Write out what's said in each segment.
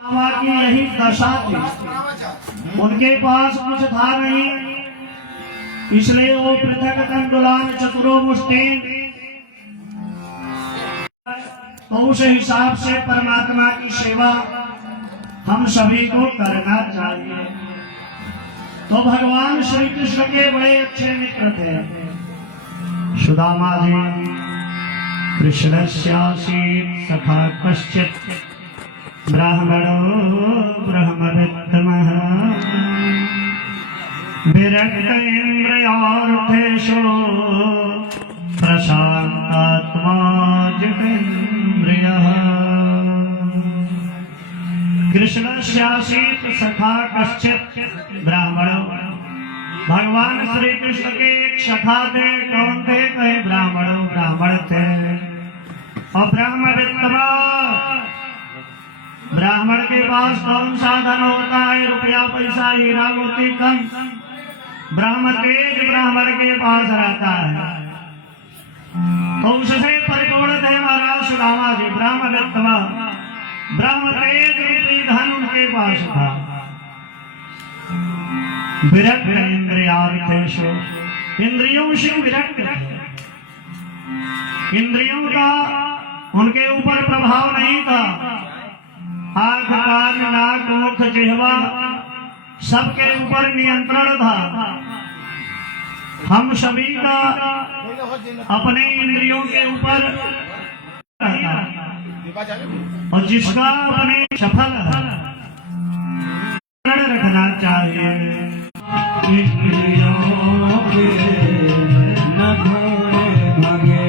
की यही दशा थी, उनके पास कुछ था नहीं, इसलिए वो पृथक तंडुलान चतुरो मुष्टिन। तो उस हिसाब से परमात्मा की सेवा हम सभी को करना चाहिए। तो भगवान श्री कृष्ण के बड़े अच्छे मित्र थे सुदामा जी। कृष्णस्यासीत् सखा कश्चित् ब्राह्मणो ब्रह्मवित्तमः विरक्त इन्द्रियार्थेषु प्रशान्तात्मा जितेन्द्रियः। कृष्णस्यासीत् सखा कश्चित् ब्राह्मणो, भगवान श्री कृष्ण के एक सखा थे। कौन थे? कहे ब्राह्मणों, ब्राह्मण थे। और ब्रह्मवित्तमा, ब्राह्मण के पास कौन साधन होता है? रुपया पैसा हीरा मोती कम। ब्रह्म तेज ब्राह्मण के पास रहता है, तो उससे परिपूर्ण थे महाराज सुदामा जी। ब्रह्मवित्तमा, ब्रह्म तेज रूपी धन उनके पास था। विरक्त इंद्रियार्थेषु, इंद्रियों से विरक्त, इंद्रियों का उनके ऊपर प्रभाव नहीं था। आंख कान नाक मुख जिह्वा सबके ऊपर नियंत्रण था। हम सभी का अपने इंद्रियों के ऊपर और जिसका अपने सफल रखना चाहिए। इंद्रियों के न घोड़े भागे,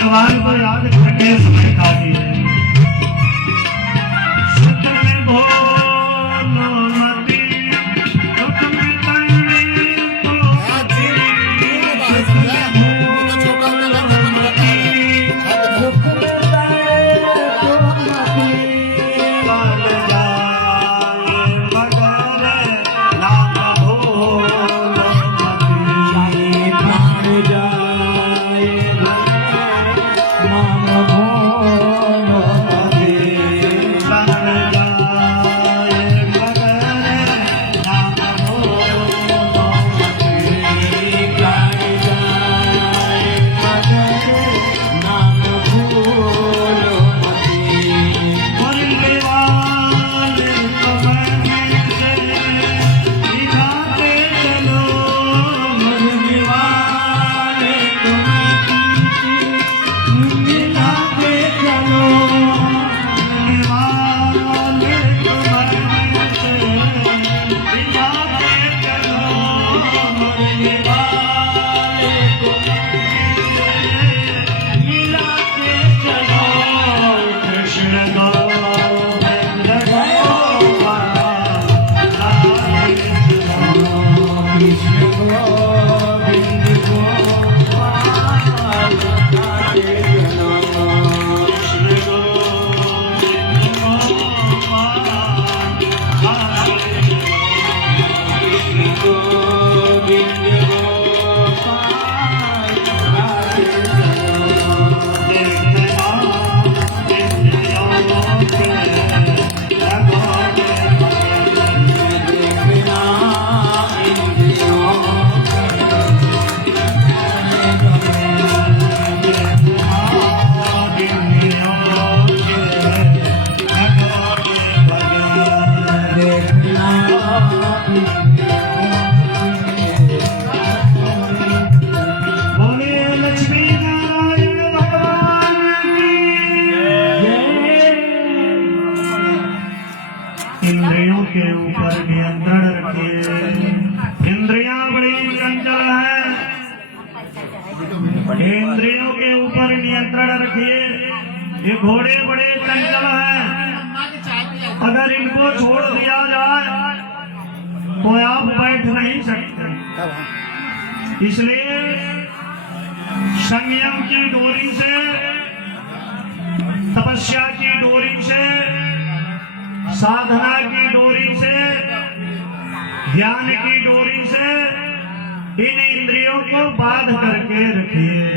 भगवान को याद करके समय काटिए। सुख में भोलो मती, दुख में तंगी तो मती, सुख में भोलो मती, दुख में तंगी तो मती, काल जाए मगर नाम भोलो मती, काल जाए नाम भोलो मती, काल जाए मगर नाम भोलो मती, काल जाए मगर नाम भोलो मती। मरने वाले कमर से दिखाते चलो, मरने वाले कमर से दिखाते चलो, मरने वाले कमर से दिखाते चलो, मरने वाले मिलाते चलो। कृष्ण गोविंद गोपाल, राधे कृष्ण, कृष्ण गोविंद गोपाल, राधे कृष्ण, कृष्ण गोविंद गोपाल, राधे कृष्ण, कृष्ण गोविंद गोपाल, राधे बोले लक्ष्मी नारायण भगवान की जय। इंद्रियों के ऊपर नियंत्रण रखिए। इंद्रियां बड़ी चंचल है, इंद्रियों के ऊपर नियंत्रण रखिए। ये घोड़े बड़े चंचल हैं, अगर इनको छोड़ दिया जाए तो आप बैठ नहीं सकते। इसलिए संयम की डोरी से, तपस्या की डोरी से, साधना की डोरी से, ज्ञान की डोरी से इन इंद्रियों को बांध करके रखिए,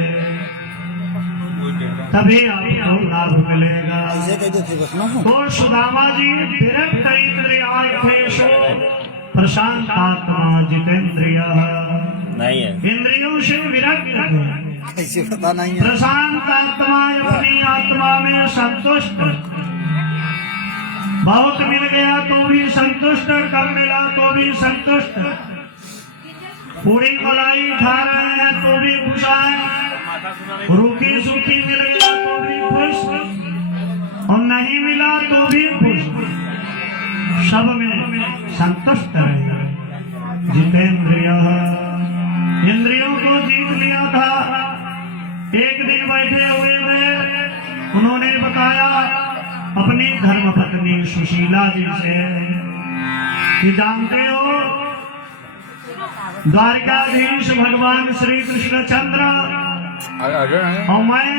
तभी आपको लाभ मिलेगा। तो सुदामा जी विरक्त इंद्रियार्थेषु प्रशांतात्मा जितेंद्रियः, नहीं है। इंद्रियों से विरक्त है, ऐसे पता नहीं है। प्रशांत आत्मा अपनी आत्मा में संतुष्ट। बहुत मिल गया तो भी संतुष्ट, कम मिला तो भी संतुष्ट। पूरी मलाई खा रहे हैं तो भी खुश है, रूखी सूखी मिल गया तो भी खुश, और नहीं मिला तो भी खुश, सब में संतुष्ट रहे। जितेंद्रिय, इंद्रियों को जीत लिया था। एक दिन बैठे हुए में उन्होंने बताया अपनी धर्मपत्नी सुशीला जी से कि जानते हो द्वारकाधीश भगवान श्री कृष्णचंद्र और मैं,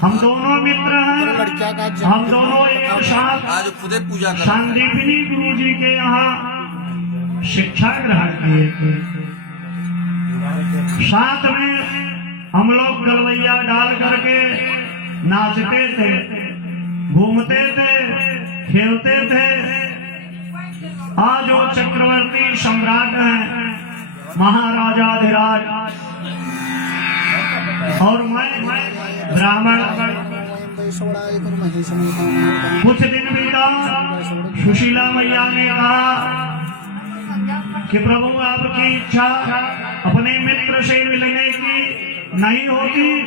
हम दोनों मित्र हैं, हम दोनों एक साथ आज खुदे पूजा कर संदीपिनी गुरु जी के यहाँ शिक्षा ग्रहण किए थे। साथ में हम लोग गलवैया डाल करके नाचते थे, घूमते थे, खेलते थे। आज वो चक्रवर्ती सम्राट हैं, महाराजाधिराज, और मैं ब्राह्मण। कुछ दिन बीता, सुशीला मैया ने कहा कि प्रभु आपकी इच्छा अपने मित्र से मिलने की नहीं होती।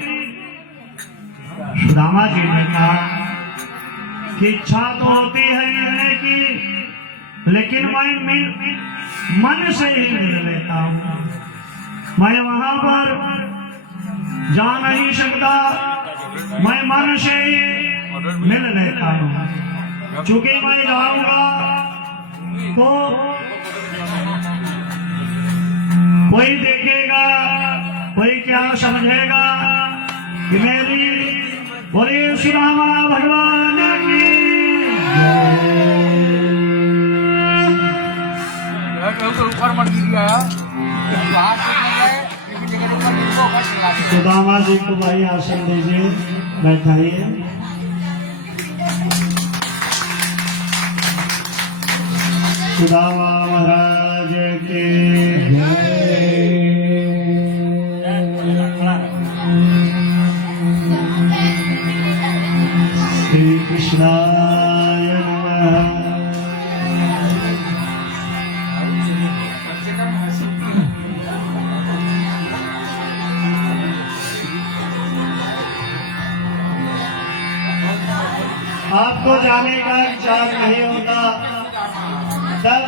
सुदामा जी ने कहा कि इच्छा तो होती है मिलने की, लेकिन मैं मन से ही मिल लेता हूँ। मैं वहां पर जा नहीं सकता, मैं मन से मिल लेता हूँ। चूंकि मैं जाऊंगा तो कोई देखेगा, कोई क्या समझेगा कि मेरी बोले श्री रामा भगवान की। सुदामा जी को भाई आसन दीजिए, बैठाइए। सुदामा महाराज के श्री कृष्णाय नमः। आपको जाने का विचार नहीं होता, तब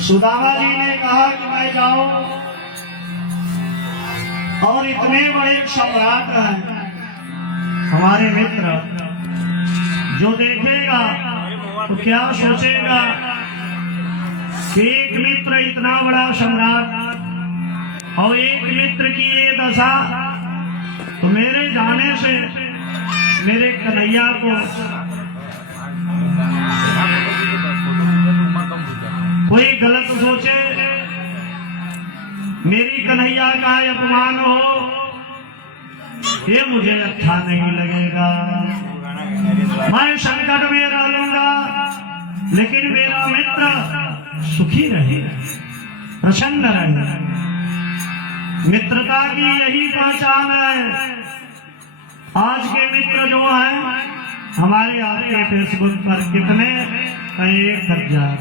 सुदामा जी ने कहा कि मैं जाऊं, और इतने बड़े सम्राट हैं हमारे मित्र, जो देखेगा तो क्या सोचेगा कि एक मित्र इतना बड़ा सम्राट और एक मित्र की ये दशा, तो मेरे जाने से मेरे कन्हैया को कोई गलत सोचे, मेरी कन्हैया का अपमान हो, ये मुझे अच्छा नहीं लगेगा। मैं संकट में रह लूंगा, लेकिन मेरा मित्र सुखी रहे, प्रसन्न रहे। मित्रता की यही पहचान है। आज के मित्र जो हैं हमारे आपके फेसबुक पर कितने कहे 1000,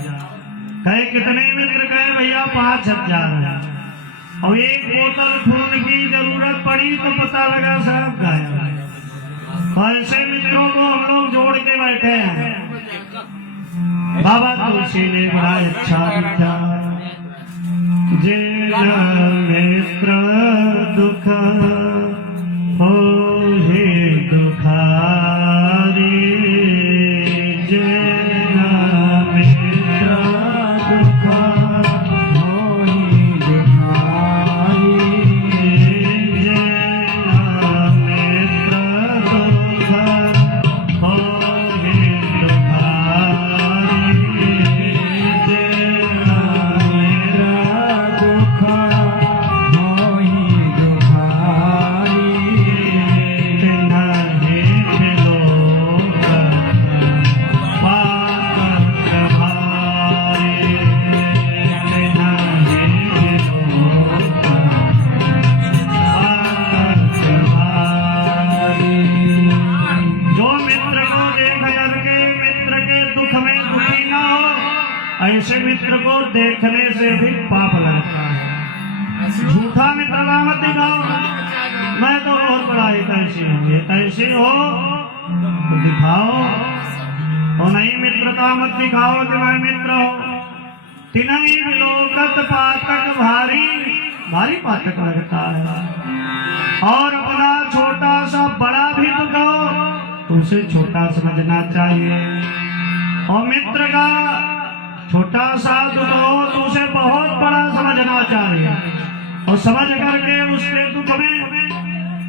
कहे कितने मित्र कहे भैया 5000 है, और एक बोतल खून की जरूरत पड़ी तो पता लगा सब गायब। ऐसे मित्रों को हम लोग जोड़ के बैठे हैं। बाबा तुलसी ने बड़ा अच्छा लिखा, जे मित्र दुख हो हे दुखारी, जे मित्र दुख हो हे दुखारी, जे मित्र दुख हो हे दुखारी, जे मेरा दुख हो हे दुखारी। ऐसे मित्र को देखने से भी पाप लगता है। झूठा मित्रता मत दिखाओ, मैं तो बहुत बड़ा ऐसी हूँ, ऐसे हो तो दिखाओ, और नहीं मित्रता मत दिखाओ कि मैं मित्र हो। तिनहि विलोकत पातक भारी, भारी पातक लगता है। और अपना छोटा सा बड़ा भी तो कहो तो उसे छोटा समझना चाहिए, और मित्र का छोटा सा दुख हो तो उसे बहुत बड़ा समझना चाहिए, और समझ करके उसके दुख में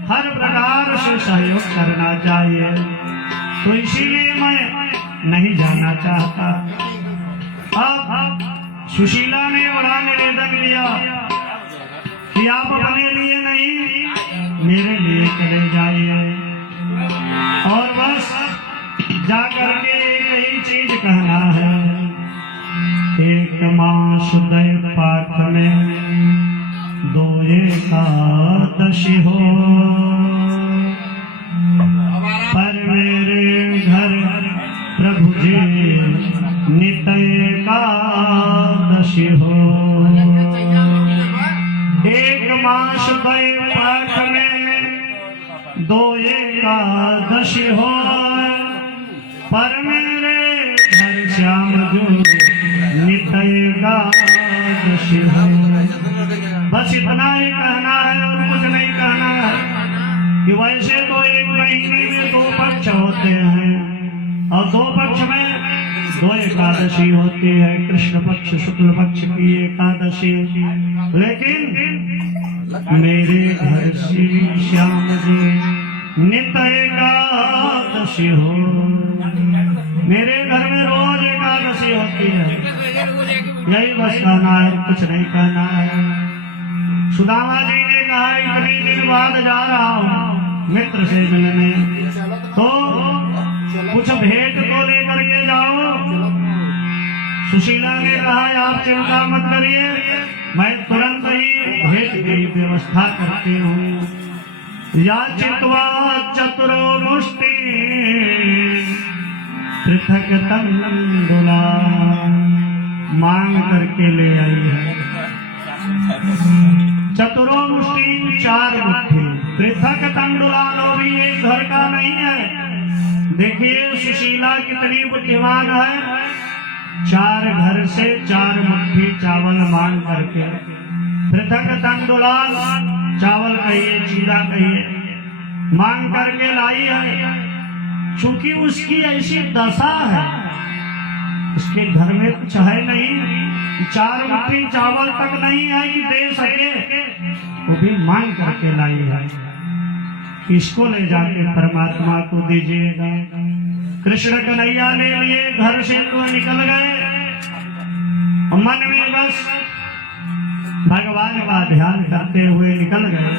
हर प्रकार से सहयोग करना चाहिए। तो इसीलिए मैं नहीं जाना चाहता। अब सुशीला ने बड़ा निवेदन किया कि आप अपने लिए नहीं मेरे लिए चले जाइए, और बस जाकर के यही चीज कहना है, एक मास दय पाठ में 2 एकादशी हो, पर मेरे घर प्रभु जी नित एकादशी हो। एक मास दय पाठ में 2 एकादशी हो, पर मेरे घर श्याम जो नित एकादशी हो। बस इतना ही कहना है, और वैसे तो एक महीने में 2 पक्ष होते हैं और 2 पक्ष में 2 एकादशी होती है, कृष्ण पक्ष शुक्ल पक्ष की एकादशी। लेकिन मेरे घर श्री श्याम जी नित्य एकादशी हो, मेरे घर में रोज एकादशी होती है। यही बस कहना है, कुछ नहीं कहना है। सुदामा जी ने कहा इतने दिन बाद जा रहा हूँ मित्र से मिलने, तो कुछ भेंट को लेकर के जाओ। सुशीला ने कहा आप चिंता मत करिए, मैं तुरंत ही भेंट की व्यवस्था करती हूँ। या चित्वा चतुरो मुष्टि पृथक तंडुला, मांग करके ले आई है। चतुरो मुष्टि 4 मुट्ठी, पृथक तंडुला भी एक घर का नहीं है। देखिए सुशीला कितनी बुद्धिमान है, 4 घर से 4 मुट्ठी चावल मांग करके, पृथक तंडुला चावल कहिए चीरा कहिए, मांग करके लाई है। चूंकि उसकी ऐसी दशा है, उसके घर में कुछ है नहीं, 4 मुट्ठी चावल तक नहीं है कि दे सके, वो भी मांग करके लाई है। इसको ले जाके परमात्मा को दीजिएगा। कृष्ण कन्हैया ले लिए, घर से तो निकल गए, मन में बस भगवान का ध्यान करते हुए निकल गए।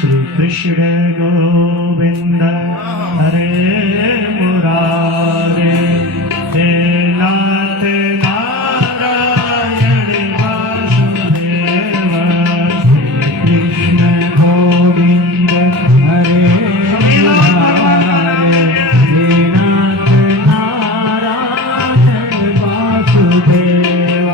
श्री कृष्ण गोविंद हरे मुरारे, हे नाथ नारायण वासुदेव। श्री कृष्ण गोविंद हरे मुरारे, हे नाथ नारायण वासुदेव।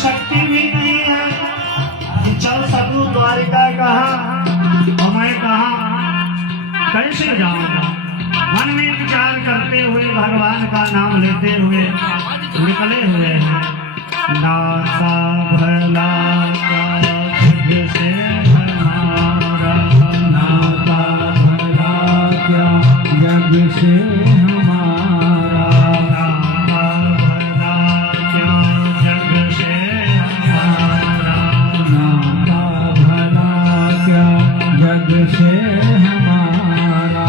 शक्ति भी नहीं है कि चल सकूं द्वारिका कहाँ और मैं कहाँ, कैसे जाऊंगा। मन में विचार करते हुए भगवान का नाम लेते हुए निकले हुए हैं। नाता भला का जग से हमारा, नाता भला क्या जग से हमारा, नाता भला क्या जग से हमारा, नाता भला क्या जग से हमारा।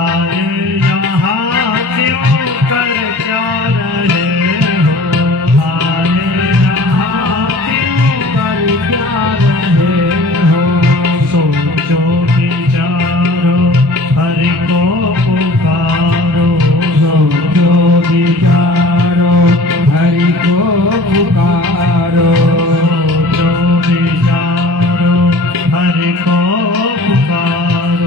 आए यहाँ क्यों कर क्या रहे हो, आए यहाँ क्यों कर क्या रहे हो। सोचो विचारो हरि को पुकारो, सोचो विचारो हरि को पुकारो, सोचो विचारो हरि को पुकारो।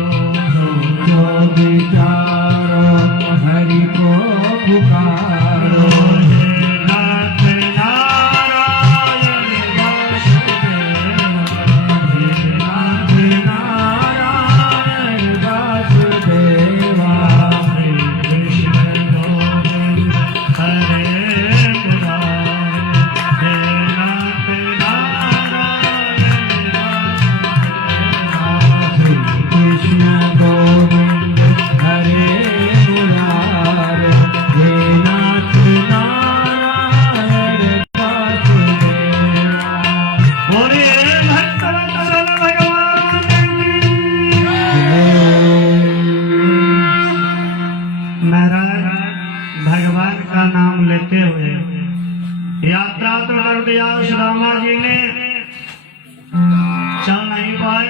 चल नहीं पाए,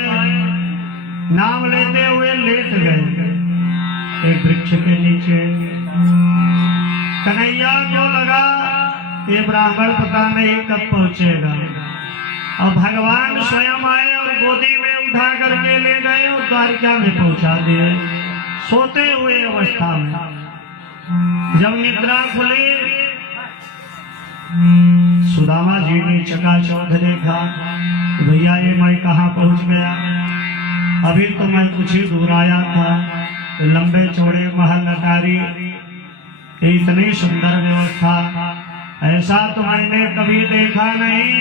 नाम लेते हुए लेट गए एक वृक्ष के नीचे। कन्हैया को लगा ये ब्राह्मण पता नहीं कब पहुंचेगा, और भगवान स्वयं आए और गोदी में उठा करके ले गए और द्वारिका में पहुंचा दिए सोते हुए अवस्था में। जब निद्रा खुली, सुदामा जी ने चकाचौंध देखा, भैया ये मैं कहाँ पहुंच गया, अभी तो मैं कुछ ही दूर आया था, तो लंबे चौड़े महल अटारी, इतनी सुंदर व्यवस्था, ऐसा तो मैंने कभी देखा नहीं।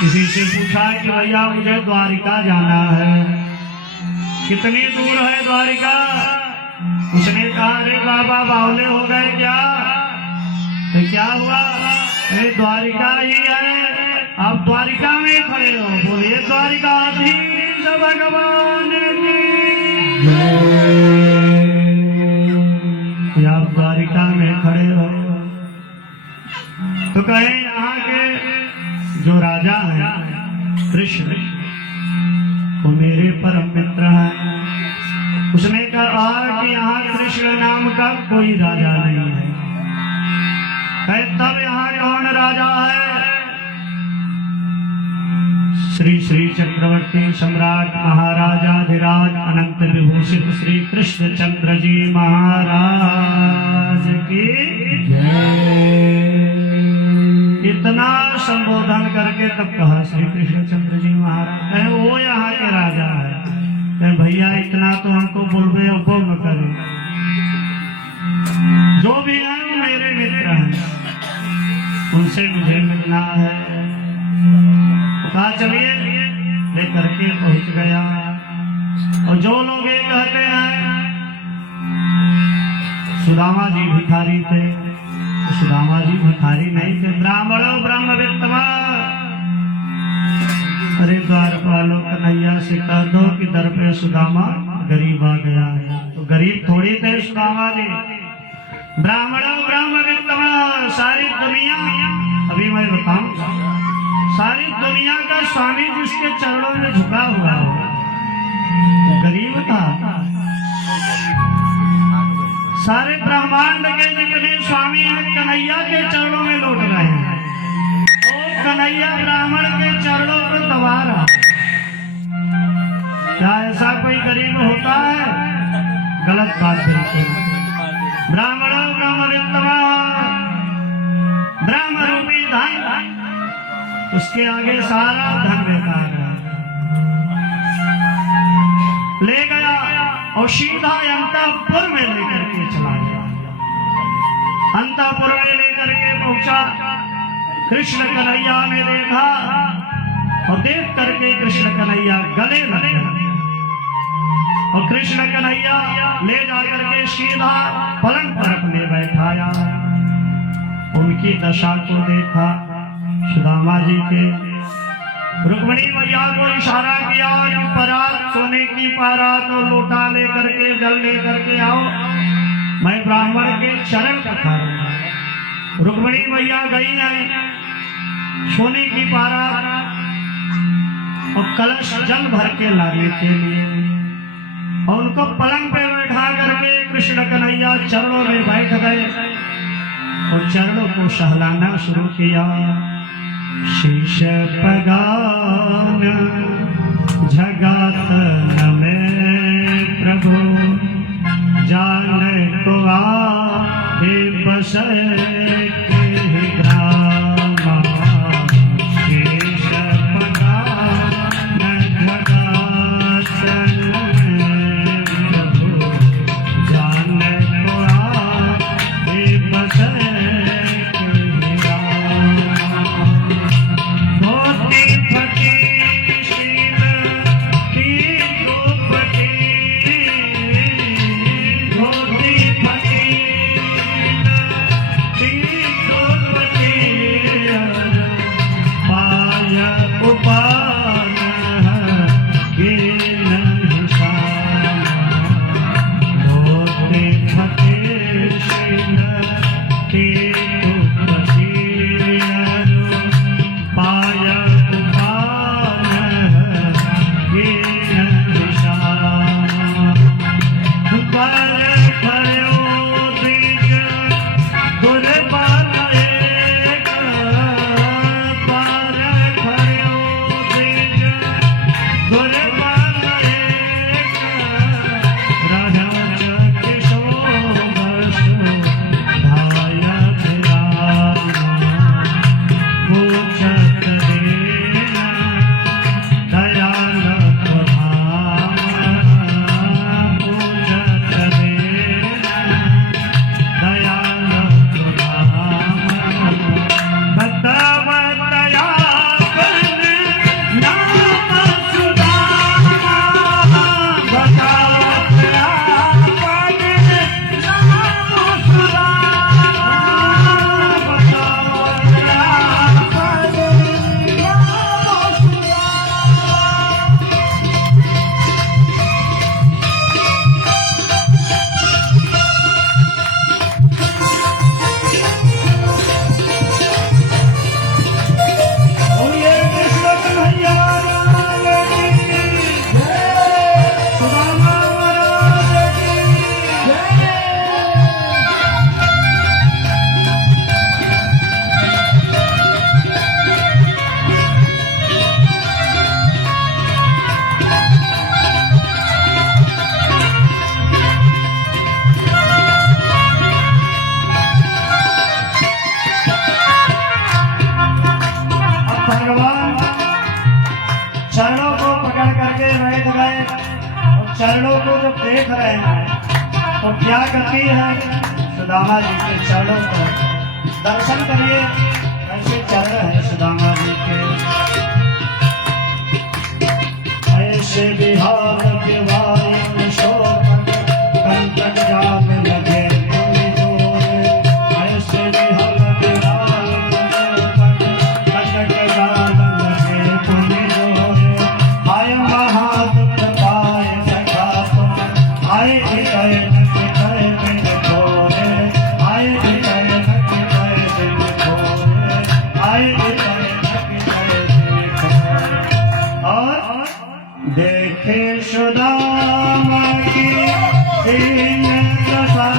किसी से पूछा कि भैया मुझे द्वारिका जाना है, कितनी दूर है द्वारिका? उसने कहा अरे बाबा बावले हो गए क्या? तो क्या हुआ? अरे द्वारिका ही है, आप द्वारिका में खड़े हो, बोलिए द्वारिकाधीश भगवान की। आप द्वारिका में खड़े हो तो कहे यहाँ के जो राजा है कृष्ण, वो मेरे परम मित्र हैं। उसने कहा कि यहाँ कृष्ण नाम का कोई राजा नहीं है। कहे तब यहाँ कौन राजा है? श्री श्री चक्रवर्ती सम्राट महाराजाधिराज अनंत विभूषित श्री कृष्ण चंद्र जी महाराज की इतना संबोधन करके तब कहा श्री कृष्ण चंद्र जी महाराज, वो यहाँ के राजा है। भैया इतना तो हमको बोलबे उपो न करे, जो भी है वो मेरे मित्र हैं, उनसे मुझे मिलना है। तो कहा चलिए, लेकर के पहुंच गया। और जो लोग ये कहते हैं सुदामा जी भिखारी थे, तो सुदामा जी भिखारी नहीं थे, ब्राह्मणों ब्रह्मवित्तमा। अरे द्वारपालों कन्हैया से कह दो कि दर पे सुदामा गरीब आ गया है। तो गरीब थोड़ी थे सुदामा जी, ब्राह्मणों ब्रह्मवित्तमा। सारी दुनिया, अभी मैं बताऊं, सारी दुनिया का स्वामी जिसके चरणों में झुका हुआ है तो गरीब था। सारे ब्रह्मांड के जितने स्वामी हैं कन्हैया के चरणों में लौट गए हैं। ओ कन्हैया ब्राह्मण के चरणों पर दबारा। क्या ऐसा कोई गरीब होता है? गलत बात बिल्कुल। ब्राह्मणों ब्रह्मवित्तमा, ब्रह्म रूपी धन, उसके आगे सारा धन बेकार है। ले गया और सीधा अंतःपुर में लेकर के चला गया। अंतःपुर में लेकर के पहुंचा। कृष्ण कन्हैया ने देखा और देख करके कृष्ण कन्हैया गले लगे और कृष्ण कन्हैया ले जाकर के सीधा पलंग पर अपने बैठाया। उनकी दशा को देखा सुदामा जी के। रुक्मिणी मैया को इशारा किया कि परात, सोने की परात और लोटा लेकर के, जल लेकर के आओ, मैं ब्राह्मण के चरण पखारूंगा। रुक्मिणी मैया गई है, सोने की परात और कलश जल भर के लाने के लिए, और उनको पलंग पे बैठा करके कृष्ण कन्हैया चरणों में बैठ गए और चरणों को सहलाना शुरू किया। शीश पगान जगत में प्रभु, जान को आए बसे पाया चरणों को पकड़ करके बैठ गए और चरणों को जब देख रहे हैं तो क्या गति है सुदामा जी के चरणों पर। दर्शन करिए ऐसे चरण है सुदामा जी के। ऐसे बिहार के वायु शोर कंकट जाम लगे ऐसे बिहार के वायु कंकट जाम लगे पुण्य जोर आय महादुख पाए सखा तुम आए गए गए बिन खोरे आए गए गए बिन खोरे आए गए गए बिन खोरे। और देखे सुदामा की दीन दशा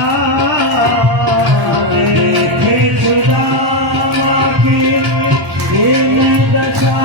देखे सुदामा की दीन दशा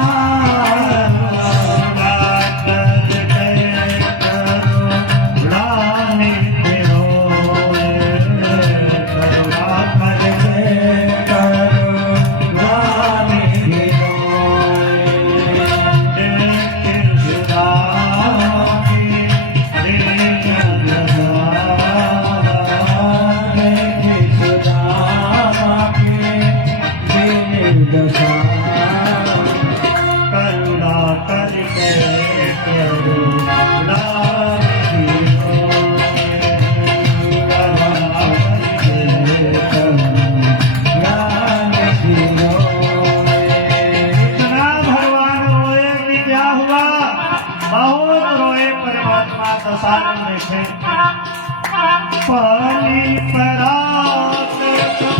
पानी परात को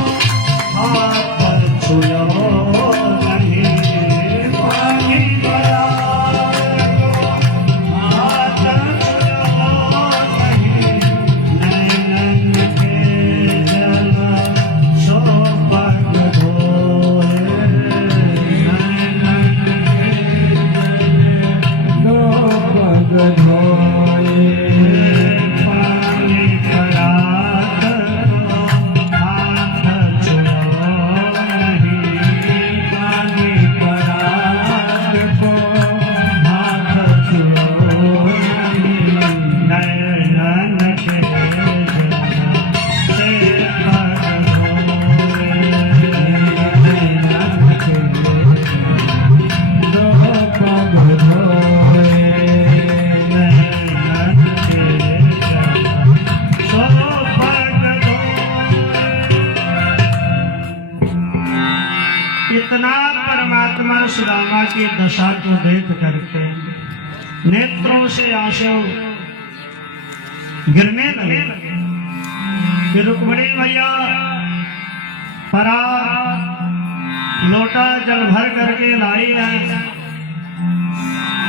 हाथ छुयो नहीं पानी परात को हाथ छुयो नहीं नैनन के जल शोभन धोए नैनन के शोभन धोए इतना परमात्मा सुदामा की दशा को देख करके नेत्रों से आंसू गिरने लगे कि रुक्मिणी मैया परा लोटा जल भर करके लाई है।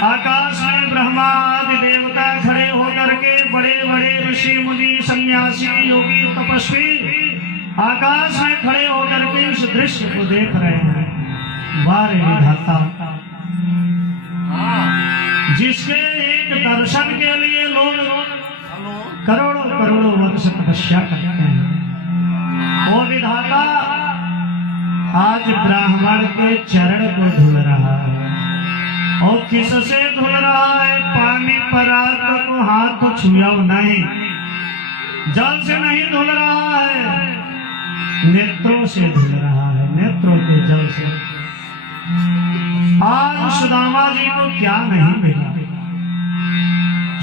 आकाश में ब्रह्मा आदि देवता खड़े होकर के बड़े बड़े ऋषि मुनि सन्यासी योगी तपस्वी आकाश में खड़े होकर के इस दृश्य को देख रहे हैं। वारे विधाता जिसके एक दर्शन के लिए लोग करोड़ों करोड़ों वर्ष तपस्या करते हैं, वो विधाता आज ब्राह्मण के चरण को धुल रहा है। और किससे धुल रहा है? पानी परात को हाथ छुआ नहीं, जल से नहीं धुल रहा है, नेत्रों से धुल रहा है, नेत्रों के जल से। आज सुदामा जी को क्या नहीं मिला?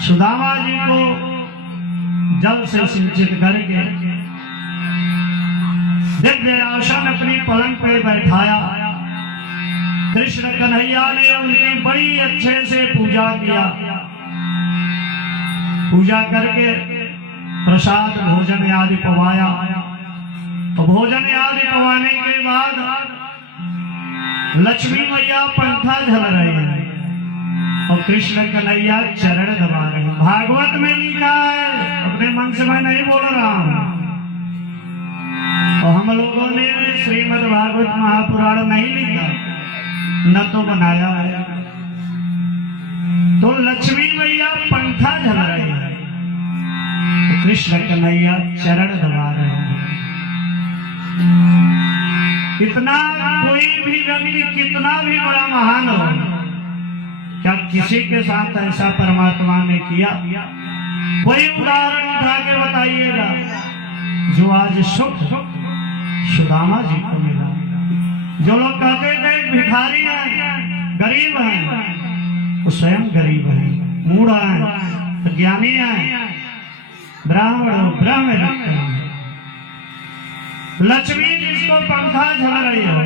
सुदामा जी को जल से सिंचित करके दिव्य आसन अपनी पलंग पर बैठाया। कृष्ण कन्हैया ने उनकी बड़ी अच्छे से पूजा किया। पूजा करके प्रसाद भोजन आदि पवाया। तो भोजन आदि पवाने के बाद लक्ष्मी मैया पंखा झल रहे हैं और कृष्ण कन्हैया चरण दबा रहे हैं। भागवत में लिखा है, अपने मन से मैं नहीं बोल रहा हूं। और हम लोगों ने श्रीमद् भागवत महापुराण नहीं लिखा, न तो बनाया है। तो लक्ष्मी मैया पंखा झल रही है, तो कृष्ण कन्हैया चरण दबा रहे हैं। इतना कोई भी व्यक्ति कितना भी बड़ा महान हो, क्या किसी के साथ ऐसा परमात्मा ने किया? कोई उदाहरण उठा के बताइएगा जो आज सुख सुदामा जी को मिला। जो लोग कहते थे भिखारी हैं, गरीब हैं, वो स्वयं गरीब हैं, मूढ़ हैं, ज्ञानी हैं, ब्राह्मण ब्रह्म लगते हैं। लक्ष्मी जिसको पंखा झल रही है,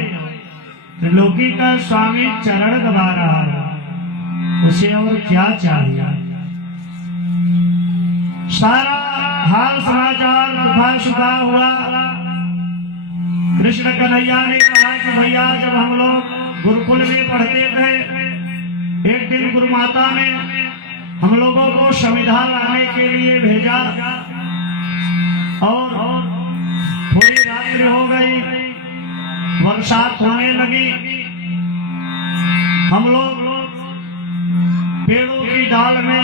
त्रिलोकी का स्वामी चरण दबा रहा है, उसे और क्या चाहिए? सारा हाल समाचार दुखा सुखा हुआ। कृष्ण कन्हैया ने कहा कि भैया जब हम लोग गुरुकुल में पढ़ते थे, एक दिन गुरु माता ने हम लोगों को संविधा लाने के लिए भेजा और थोड़ी रात्रि हो गई, बरसात होने लगी। हम लोग पेड़ों की डाल में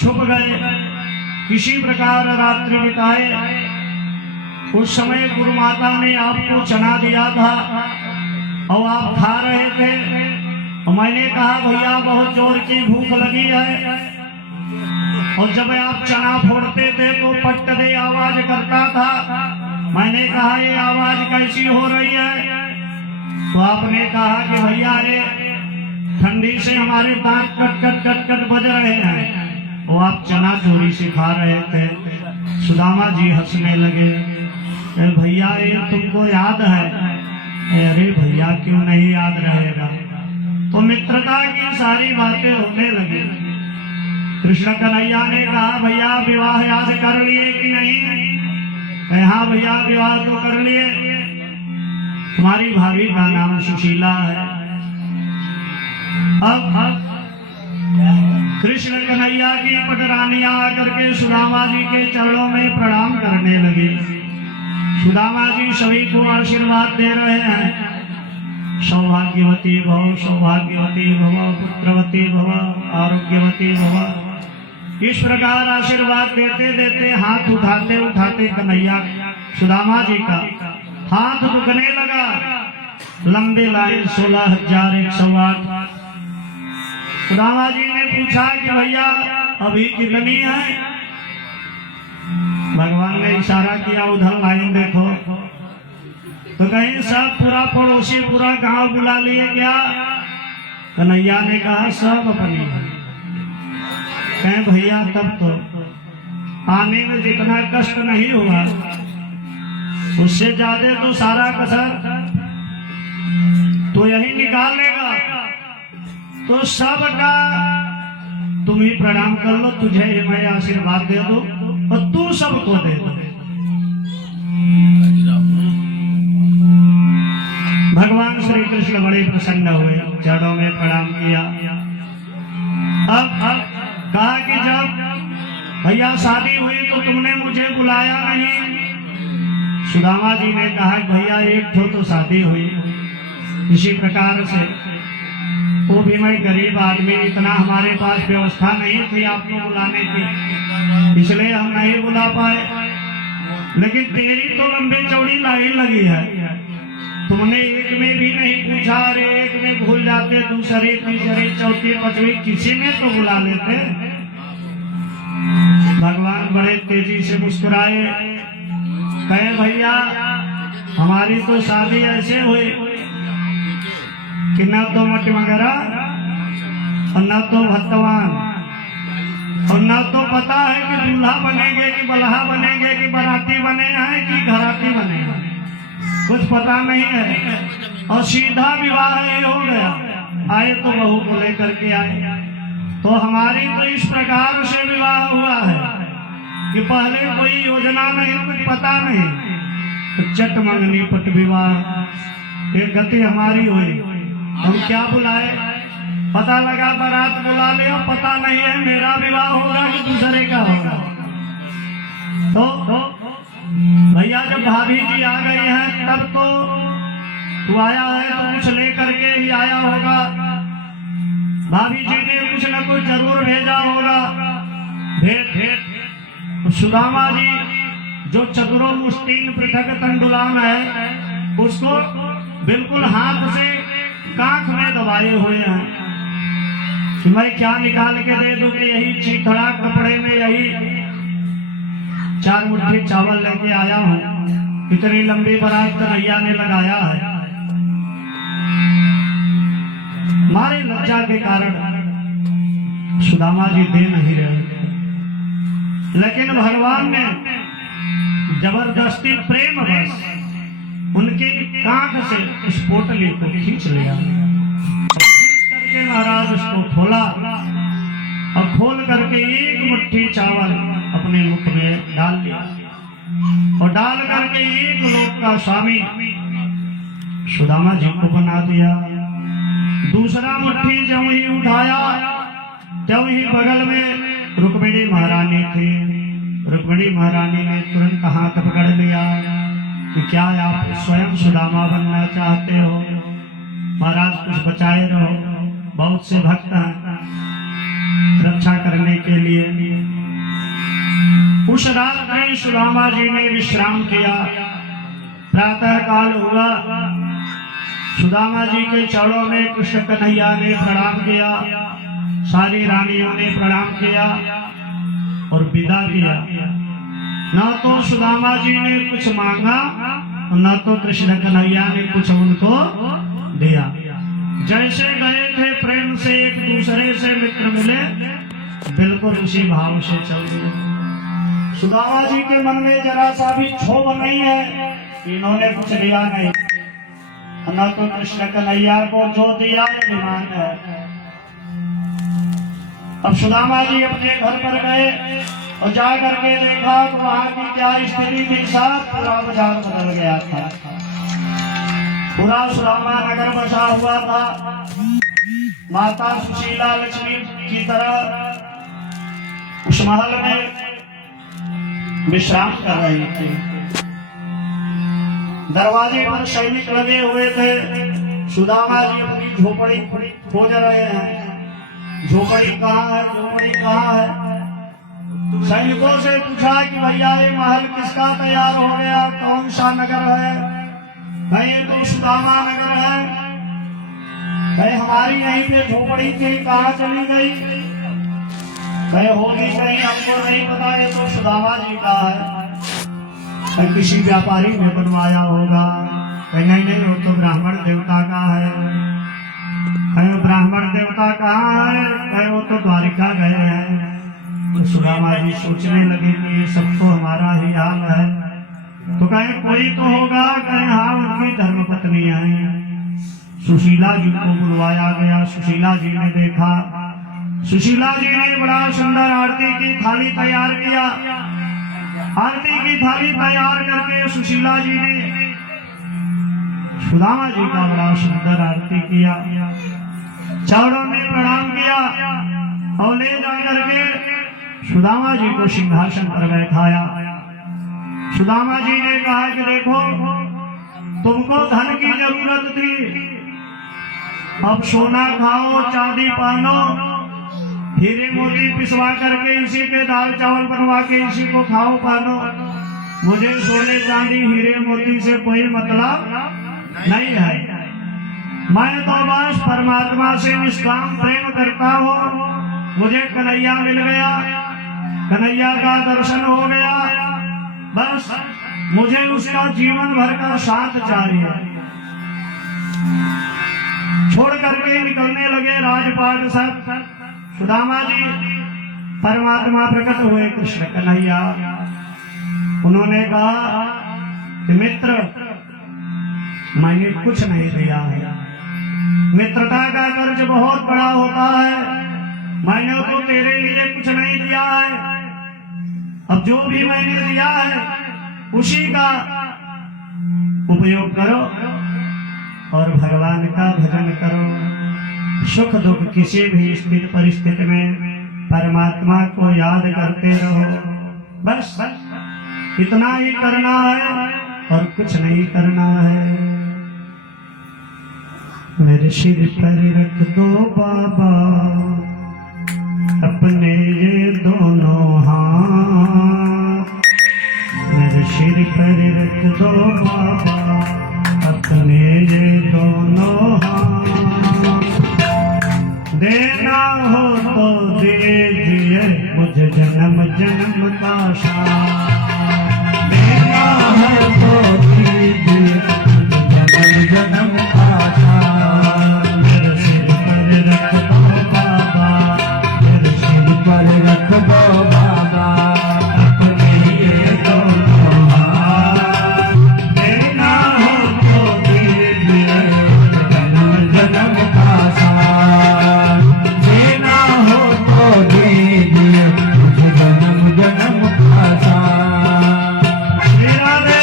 छुप गए, किसी प्रकार रात्रि बिताए। उस समय गुरु माता ने आपको चना दिया था और आप खा रहे थे। और मैंने कहा भैया बहुत जोर की भूख लगी है। और जब आप चना फोड़ते थे तो पट दे आवाज करता था। मैंने कहा ये आवाज कैसी हो रही है? तो आपने कहा कि भैया ये ठंडी से हमारे दांत कट कट कट कट बज रहे हैं। वो आप चना चोरी से खा रहे थे। सुदामा जी हंसने लगे, भैया ये तुमको याद है? अरे भैया क्यों नहीं याद रहेगा? तो मित्रता की सारी बातें होने लगी। कृष्ण कन्हैया ने कहा भैया विवाह याद कर लिए कि नहीं? हाँ भैया विवाह तो कर लिए। तुम्हारी भाभी का नाम सुशीला है। अब कृष्ण कन्हैया की पटरानियां आकर के सुदामा जी के चरणों में प्रणाम करने लगी। सुदामा जी सभी को आशीर्वाद दे रहे हैं, सौभाग्यवती भव, सौभाग्यवती भव, पुत्रवती भव, आरोग्यवती भव। इस प्रकार आशीर्वाद देते देते हाथ उठाते उठाते कन्हैया सुदामा जी का हाथ दुखने लगा। लंबे लाइन 16,108। सुदामा जी ने पूछा कि भैया अभी कितनी है? भगवान ने इशारा किया उधर लाइन देखो। तो कहीं सब पूरा पड़ोसी पूरा गांव बुला लिए क्या? कन्हैया ने कहा सब अपनी है। कहें भैया तब तो आने में जितना कष्ट नहीं हुआ उससे ज्यादा तो सारा कसर तो यही निकाल लेगा। तो सबका तुम ही प्रणाम कर लो, तुझे मैं आशीर्वाद दे दो और तू सबको दे दो। भगवान श्री कृष्ण बड़े प्रसन्न हुए, चरणों में प्रणाम किया। अब कहा कि जब भैया शादी हुई तो तुमने मुझे बुलाया नहीं। सुदामा जी ने कहा भैया एक तो शादी हुई, इसी प्रकार से वो भी मैं गरीब आदमी, इतना हमारे पास व्यवस्था नहीं थी आपको बुलाने की, इसलिए हम नहीं बुला पाए। लेकिन तेरी तो लंबी चौड़ी लाइन लगी है, तुमने एक में भी नहीं पूछा। अरे एक में भूल जाते, दूसरी तीसरी चौथी पांचवी किसी में तो बुला लेते। भगवान बड़े तेजी से मुस्कुराए, कहे भैया हमारी तो शादी ऐसे हुई कि न तो मटमंगरा और न तो भत्तवान और न तो पता है कि दूल्हा बनेंगे कि बल्हा बनेंगे कि बाराती बने हैं कि घराती बने हैं, कुछ पता नहीं है। और सीधा विवाह ये हो गया। आए तो बहू को लेकर के आए। तो हमारी तो इस प्रकार से विवाह हुआ है कि पहले कोई योजना नहीं, कुछ पता नहीं, तो चट मंगनी पट विवाह एक गति हमारी हुई। हम क्या बुलाए, पता लगा बारात बुला ले, पता नहीं है मेरा विवाह होगा कि दूसरे का होगा। तो भैया जब भाभी जी आ गई हैं तब तो तू आया है तो कुछ लेकर के ही आया होगा। भाभी जी ने कुछ न कुछ जरूर भेजा होगा। भेंट सुदामा जी जो चतुरो मुस्तीन पृथक तंडुलान है उसको बिल्कुल हाथ से कांख में दबाए हुए हैं। कि मैं क्या निकाल के दे दूं कि यही चीथड़ा कपड़े में यही 4 मुट्ठी चावल लेके आया हूं। इतनी लंबी बारात कन्हैया ने लगाया है। हमारे लज्जा के कारण सुदामा जी दे नहीं रहे, लेकिन भगवान ने जबरदस्ती प्रेम बस उनकी कांख से उस पोटली को खींच लिया। खींच करके महाराज उसको खोला और खोल करके 1 मुट्ठी चावल अपने मुख में डाल दिया और डाल करके 1 लोक का स्वामी सुदामा जी को बना दिया। दूसरा मुट्ठी जब ही उठाया तब ही बगल में रुक्मिणी महारानी थी। रुक्मिणी महारानी ने तुरंत हाथ पकड़ लिया कि क्या आप स्वयं सुदामा बनना चाहते हो? महाराज कुछ बचाए रहो, बहुत से भक्त हैं रक्षा करने के लिए। उस रात में सुदामा जी ने विश्राम किया। प्रातः काल हुआ, सुदामा जी के चरणों में कृष्ण कन्हैया ने प्रणाम किया, सारी रानियों ने प्रणाम किया और विदा किया। न तो सुदामा जी ने कुछ मांगा, न तो कृष्ण कन्हैया ने कुछ उनको दिया। जैसे गए थे प्रेम से एक दूसरे से मित्र मिले, बिल्कुल उसी भाव से चल गए। सुदामा जी के मन में जरा सा भी क्षोभ नहीं है, इन्होंने कुछ दिया नहीं, न तो कृष्ण कन्हैया को जो दिया अभिमान है। अब सुदामा जी अपने घर पर गए और जा करके देखा तो वहां की क्या स्थिति थी। साथ पूरा बाजार बदल गया था, पूरा सुदामा नगर बसा हुआ था। माता सुशीला लक्ष्मी की तरह उस महल में विश्राम कर रही थी। दरवाजे पर सैनिक लगे हुए थे। सुदामा जी अपनी झोपड़ी खोज रहे हैं, झोपड़ी कहाँ है, झोपड़ी कहाँ है। सैनिकों से पूछा कि भैया ये महल किसका तैयार हो गया, कौन सा नगर है? भाई ये तो सुदामा नगर है। भाई हमारी यहीं पे झोपड़ी थी, कहाँ चली गई? भाई होगी कहीं, हमको नहीं पता, ये तो सुदामा जी का है। किसी व्यापारी ने बनवाया होगा। नहीं नहीं, वो तो ब्राह्मण देवता का है। कहीं ब्राह्मण देवता कहाँ है? कहीं वो तो द्वारिका गए हैं। तो सुदामा जी सोचने लगे कि ये सब तो हमारा ही हाल है। तो कहीं कोई तो होगा, कहीं हाँ उनकी धर्मपत्नी आई। सुशीला जी को बुलवाया गया। सुशीला जी ने देखा, सुशीला जी ने बड़ा सुंदर आरती की थाली तैयार किया। आरती की थाली तैयार करके सुशीला जी ने सुदामा जी का बड़ा सुंदर आरती किया, चरणों में प्रणाम किया और ले जाकर के सुदामा जी को सिंहासन पर बैठाया। सुदामा जी ने कहा कि देखो, तुमको धन की जरूरत थी, अब सोना खाओ, चांदी पहनो, हीरे मोती पिसवा करके इसी के दाल चावल बनवा के इसी को खाओ पहनो। मुझे सोने चांदी हीरे मोती से कोई मतलब नहीं है। मैं तो बस परमात्मा से निष्काम प्रेम करता हूँ। मुझे कन्हैया मिल गया, कन्हैया का दर्शन हो गया, बस मुझे उसका जीवन भर का साथ चाहिए। छोड़ करके निकलने लगे राजपाट सब। सुदामा जी परमात्मा प्रकट हुए कृष्ण कन्हैया। उन्होंने कहा कि मित्र, मैंने कुछ नहीं दिया है। मित्रता का कर्ज बहुत बड़ा होता है। मैंने तो तेरे लिए कुछ नहीं दिया है। अब जो भी मैंने दिया है उसी का उपयोग करो और भगवान का भजन करो। सुख दुख किसी भी स्थिति परिस्थिति में परमात्मा को याद करते रहो। बस इतना ही करना है और कुछ नहीं करना है। मेरे सिर पर रख दो बाबा अपने ये दोनों हाथ। मेरे सिर पर रख दो बाबा अपने ये दोनों हाथ। देना हो तो दीजिए मुझे जन्म जन्म का शान। देना हो तो दीजिए जन्म जन्म का शान। मेरे सिर पर रख दो बाबा, मेरे सिर पर रख दो बाबा अपने ये दोनों हाथ। देना हो तो दीजिए जन्म जन्म का शान। देना हो तो दीजिए मुझे जन्म जन्म का शान। श्री राधे।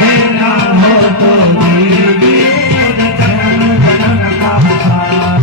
देना हो तो दीजिए जन्म जन्म का शान।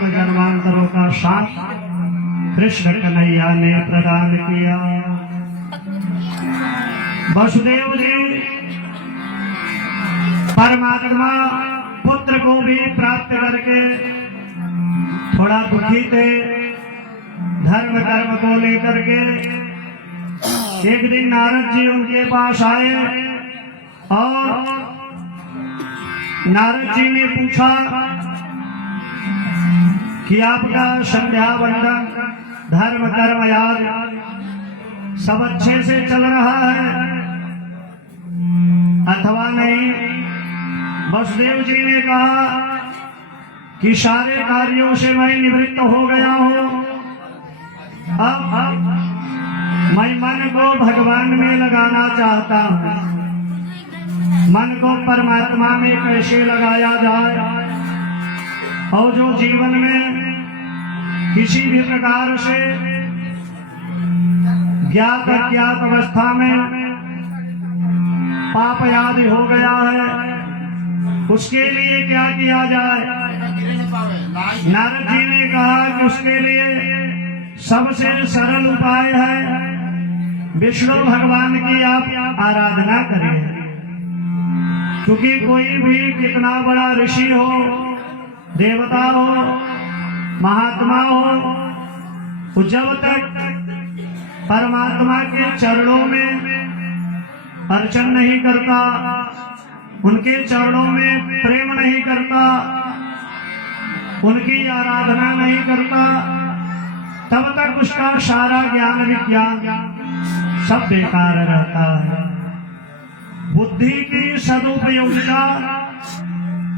जन्म जन्मांतरों का साथ कृष्ण कन्हैया ने प्रदान किया। वसुदेव जी परमात्मा पुत्र को भी प्राप्त करके थोड़ा दुखी थे। धर्म कर्म को लेकर के एक दिन नारद जी उनके पास आए और नारद जी ने पूछा कि आपका संध्या वंदन धर्म कर्म याद सब अच्छे से चल रहा है अथवा नहीं। वसुदेव जी ने कहा कि सारे कार्यों से मैं निवृत्त हो गया हूँ, अब मैं मन को भगवान में लगाना चाहता हूँ। मन को परमात्मा में कैसे लगाया जाए और जो जीवन में किसी भी प्रकार से ज्ञात अज्ञात अवस्था में पाप आदि हो गया है उसके लिए क्या किया जाए। नारद जी ने कहा कि उसके लिए सबसे सरल उपाय है विष्णु भगवान की आप आराधना करें। क्योंकि कोई भी कितना बड़ा ऋषि हो, देवता हो, महात्मा हो, तो जब तक परमात्मा के चरणों में अर्चन नहीं करता, उनके चरणों में प्रेम नहीं करता, उनकी आराधना नहीं करता, तब तक उसका सारा ज्ञान विज्ञान सब बेकार रहता है। बुद्धि की सदुपयोगिता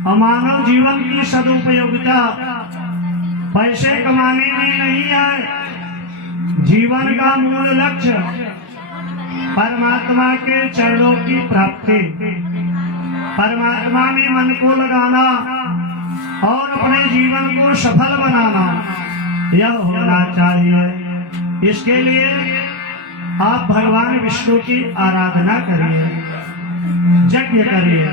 और मानव जीवन की सदुपयोगिता पैसे कमाने में नहीं है। जीवन का मूल लक्ष्य परमात्मा के चरणों की प्राप्ति, परमात्मा में मन को लगाना और अपने जीवन को सफल बनाना यह होना चाहिए। इसके लिए आप भगवान विष्णु की आराधना करिए, यज्ञ करिए।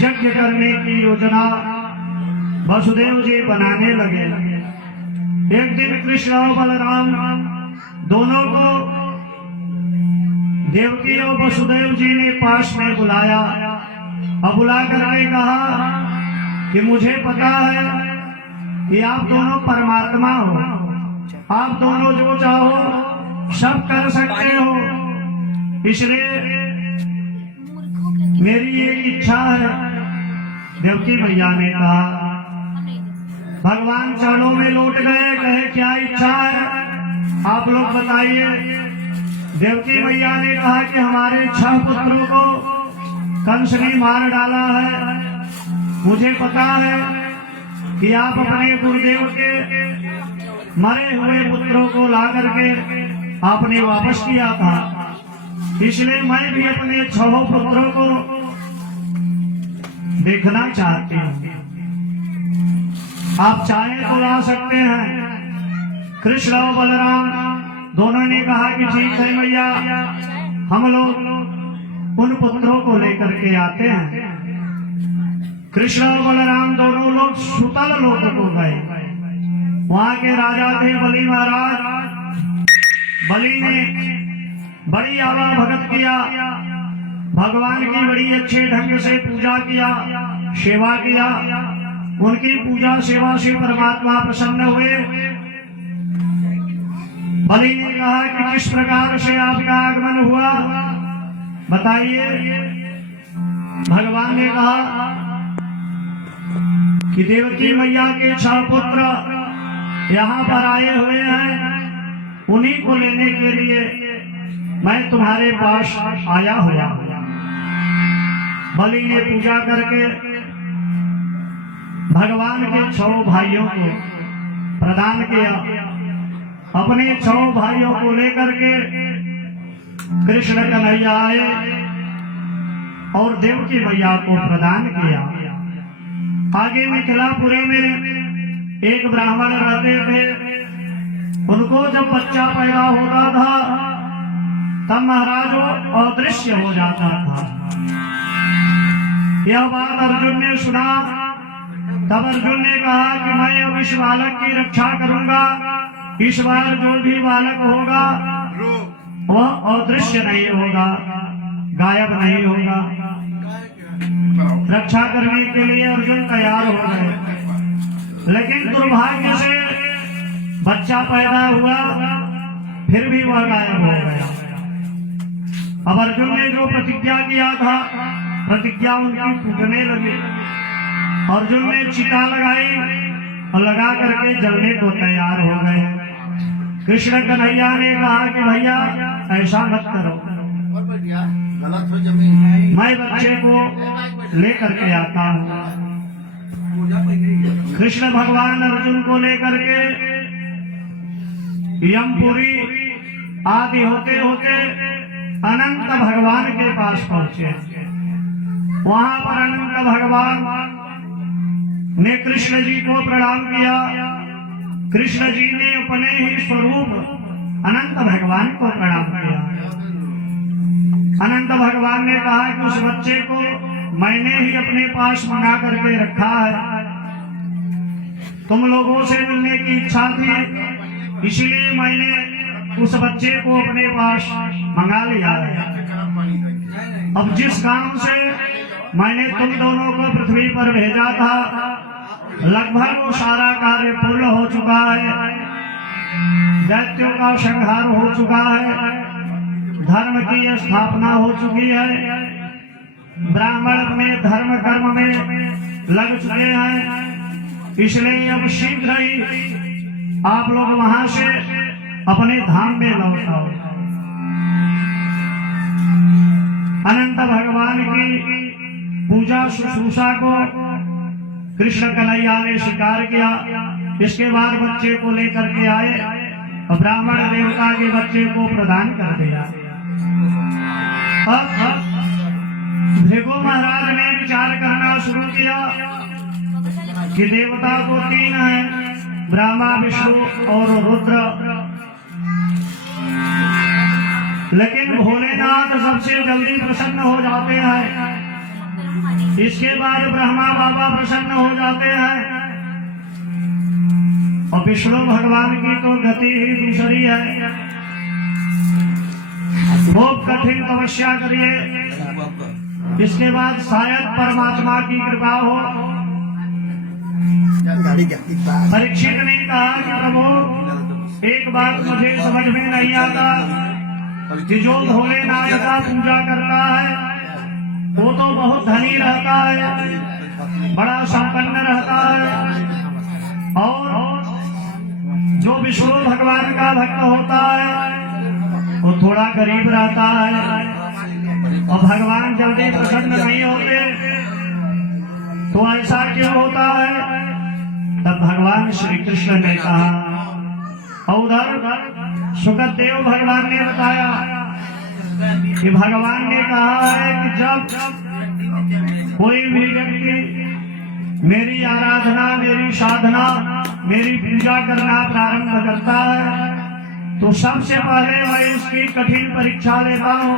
यज्ञ करने की योजना वसुदेव जी बनाने लगे। एक दिन कृष्ण और बलराम दोनों को देवकी और वसुदेव जी ने पास में बुलाया और बुला करके कहा कि मुझे पता है कि आप दोनों परमात्मा हो, आप दोनों जो चाहो सब कर सकते हो, इसलिए मेरी एक इच्छा है। देवकी मैया ने कहा, भगवान चरणों में लौट गए, कहे क्या इच्छा है आप लोग बताइए। देवकी मैया ने कहा कि हमारे 6 पुत्रों को कंस ने मार डाला है। मुझे पता है कि आप अपने गुरुदेव के मरे हुए पुत्रों को ला करके आपने वापस किया था, इसलिए मैं भी अपने 6 पुत्रों को देखना चाहती हूँ। आप चाहें तो ला सकते हैं। कृष्ण और बलराम दोनों ने कहा कि ठीक है मैया, हम लोग उन पुत्रों को लेकर के आते हैं। कृष्ण और बलराम दोनों लोग सुतल लोक को गए। वहां के राजा थे बलि महाराज। बलि ने बड़ी आवा भगत किया, भगवान की बड़ी अच्छे ढंग से पूजा किया, सेवा किया। उनकी पूजा सेवा से परमात्मा प्रसन्न हुए। बलि ने कहा कि किस प्रकार से आपका आगमन हुआ बताइए। भगवान ने कहा कि देवकी मैया के 6 पुत्र यहाँ पर आए हुए हैं, उन्हीं को लेने के लिए मैं तुम्हारे पास आया हुआ। बलि ने पूजा करके भगवान के 6 भाइयों को प्रदान किया। अपने 6 भाइयों को लेकर के कृष्ण कन्हैया आए और देवकी मैया को प्रदान किया। आगे मिथिलापुरी में एक ब्राह्मण रहते थे। उनको जब बच्चा पैदा होता था तब महाराज वो अदृश्य हो जाता था। यह बात अर्जुन ने सुना तब अर्जुन ने कहा कि मैं अब इस बालक की रक्षा करूंगा, इस बार जो भी बालक होगा वह अदृश्य नहीं होगा, गायब नहीं होगा। रक्षा करने के लिए अर्जुन तैयार हो गए, लेकिन दुर्भाग्य से बच्चा पैदा हुआ, फिर भी वह गायब हो गया। अब अर्जुन ने जो प्रतिज्ञा किया था, प्रतिज्ञा उनकी टूटने लगी। अर्जुन ने चिता लगाई और लगा करके जलने को तैयार हो गए। कृष्ण कन्हैया ने कहा कि भैया ऐसा मत करो, मैं बच्चे को लेकर के आता हूँ। कृष्ण भगवान अर्जुन को लेकर के यमपुरी आदि होते होते अनंत भगवान के पास पहुंचे। वहां पर अनंत भगवान ने कृष्ण जी को प्रणाम किया। कृष्ण जी ने अपने ही स्वरूप अनंत भगवान को प्रणाम किया। अनंत भगवान ने कहा कि उस बच्चे को मैंने ही अपने पास मंगा करके रखा है, तुम लोगों से मिलने की इच्छा थी, इसलिए मैंने उस बच्चे को अपने पास मंगा लिया है। अब जिस काम से मैंने तुम दोनों को पृथ्वी पर भेजा था, लगभग वो सारा कार्य पूर्ण हो चुका है। दैत्यों का संहार हो चुका है, धर्म की स्थापना हो चुकी है, ब्राह्मण अपने धर्म कर्म में लग चुके हैं। इसलिए अब शीघ्र ही आप लोग वहां से अपने धाम में लौट आओ। अनंत भगवान की पूजा शुश्रूषा को कृष्ण कन्हैया ने स्वीकार किया। इसके बाद बच्चे को लेकर के आए और ब्राह्मण देवता के बच्चे को प्रदान कर दिया। अब भृगु महाराज ने विचार करना शुरू किया कि देवता को तीन है, ब्रह्मा विष्णु और रुद्र, लेकिन भोलेनाथ सबसे जल्दी प्रसन्न हो जाते हैं। इसके बाद ब्रह्मा बाबा प्रसन्न हो जाते हैं और विष्णु भगवान की तो गति ही दूसरी है। खूब कठिन तपस्या करिए, इसके बाद शायद परमात्मा की कृपा हो। परीक्षित ने कहा कि प्रभु एक बात मुझे समझ में नहीं आता कि जो भोलेनाथ का पूजा करता है वो तो बहुत धनी रहता है, बड़ा संपन्न रहता है, और जो विष्णु भगवान का भक्त होता है वो थोड़ा गरीब रहता है, और भगवान जल्दी प्रसन्न नहीं होते। तो ऐसा क्यों होता है? तब भगवान श्री कृष्ण ने कहा, और उधर सुखदेव भगवान ने बताया कि भगवान ने कहा है कि जब कोई भी व्यक्ति मेरी आराधना, मेरी साधना, मेरी पूजा करना प्रारंभ करता है तो सबसे पहले मैं इसकी कठिन परीक्षा लेता हूँ।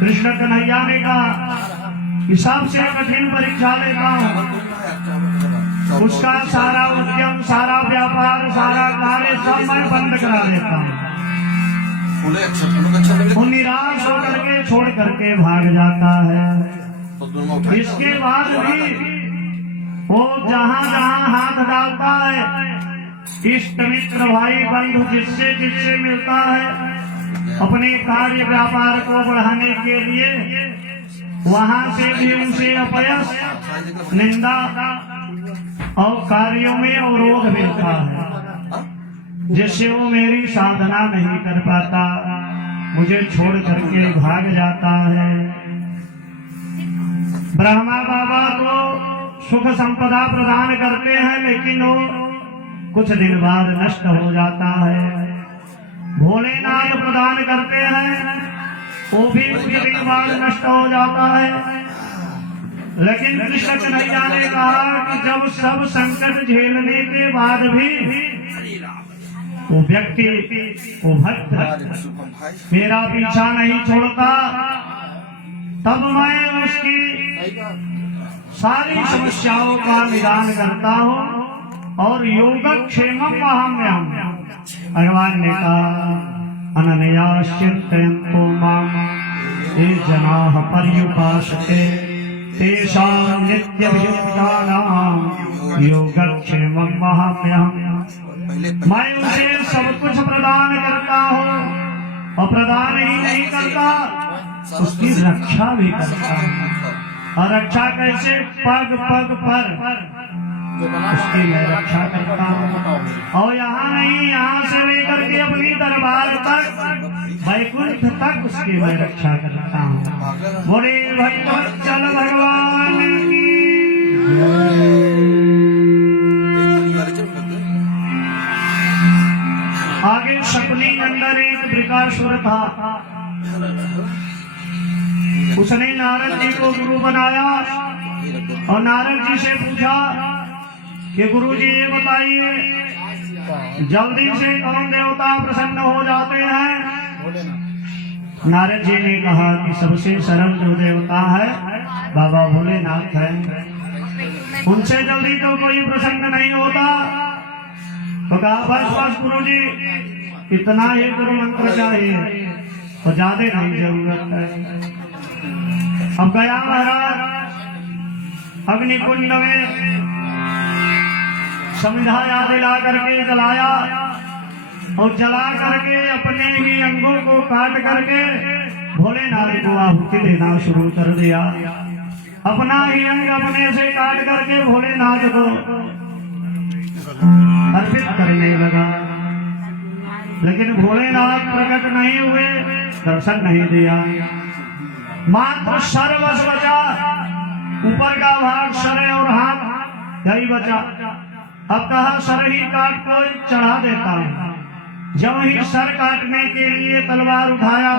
कृष्ण कन्हैया ने कहा कि सबसे कठिन परीक्षा लेता हूँ, उसका सारा उद्यम, सारा व्यापार, सारा कार्य सब मैं बंद करा देता हूँ। वो निराश होकर के छोड़ करके भाग जाता है। इसके बाद भी वो जहाँ जहाँ हाथ डालता है, इष्ट मित्र भाई बंधु जिससे जिससे मिलता है, अपने कार्य व्यापार को बढ़ाने के लिए वहाँ से भी उसे अपयश, निंदा और कार्यों में अवरोध मिलता है, जिससे वो मेरी साधना नहीं कर पाता, मुझे छोड़ करके भाग जाता है। ब्रह्मा बाबा तो सुख संपदा प्रदान करते हैं, लेकिन वो कुछ दिन बाद नष्ट हो जाता है। भोलेनाथ प्रदान करते हैं, वो भी कुछ दिन बाद नष्ट हो जाता है। लेकिन कृष्ण कन्हैया ने कहा कि जब सब संकट झेलने के बाद भी वो व्यक्ति, वो भक्त मेरा पीछा नहीं छोड़ता, तब मैं उसकी सारी समस्याओं का निदान करता हूँ और योगक्षेम महाम्यहम्। भगवान ने कहा अनन्याश्चिन्तयन्तो माम् ये जनाः पर्युपासते तेषां नित्यभियुक्तानां योगक्षेमं महाम्यहम्। मैं उसे सब कुछ प्रदान करता हूँ और प्रदान ही नहीं करता, उसकी रक्षा भी करता हूँ। और रक्षा कैसे? पग पग पर उसकी मैं रक्षा करता हूँ। और यहाँ नहीं, यहाँ से लेकर के अपनी दरबार तक वैकुंठ तक उसकी मैं रक्षा करता हूँ। बोले भक्तवत्सल भगवान की। आगे शकुनी अंदर एक वृकासुर था। उसने नारद जी को गुरु बनाया और नारद जी से पूछा कि गुरु जी ये बताइए जल्दी से कौन देवता प्रसन्न हो जाते हैं? नारद जी ने कहा कि सबसे सरल जो देवता है बाबा भोलेनाथ है, उनसे जल्दी तो कोई प्रसन्न नहीं होता। तो कहा बस बस गुरु जी इतना ही गुरु मंत्र चाहिए तो ज्यादा नहीं जरूरत है। अब गया महाराज अग्निकुंड में समिधा आदि ला करके जलाया और जला करके अपने ही अंगों को काट करके भोलेनाथ को आहुति देना शुरू कर दिया। अपना ही अंग अपने से काट करके भोलेनाथ को अर्पित करने लगा, लेकिन भोलेनाथ प्रकट नहीं हुए, दर्शन नहीं दिया। मात्र सर बस बचा, ऊपर का भाग सर और हाथ यही बचा। अब कहा सर ही काट को चढ़ा देता हूं। जब ही सर काटने के लिए तलवार उठाया,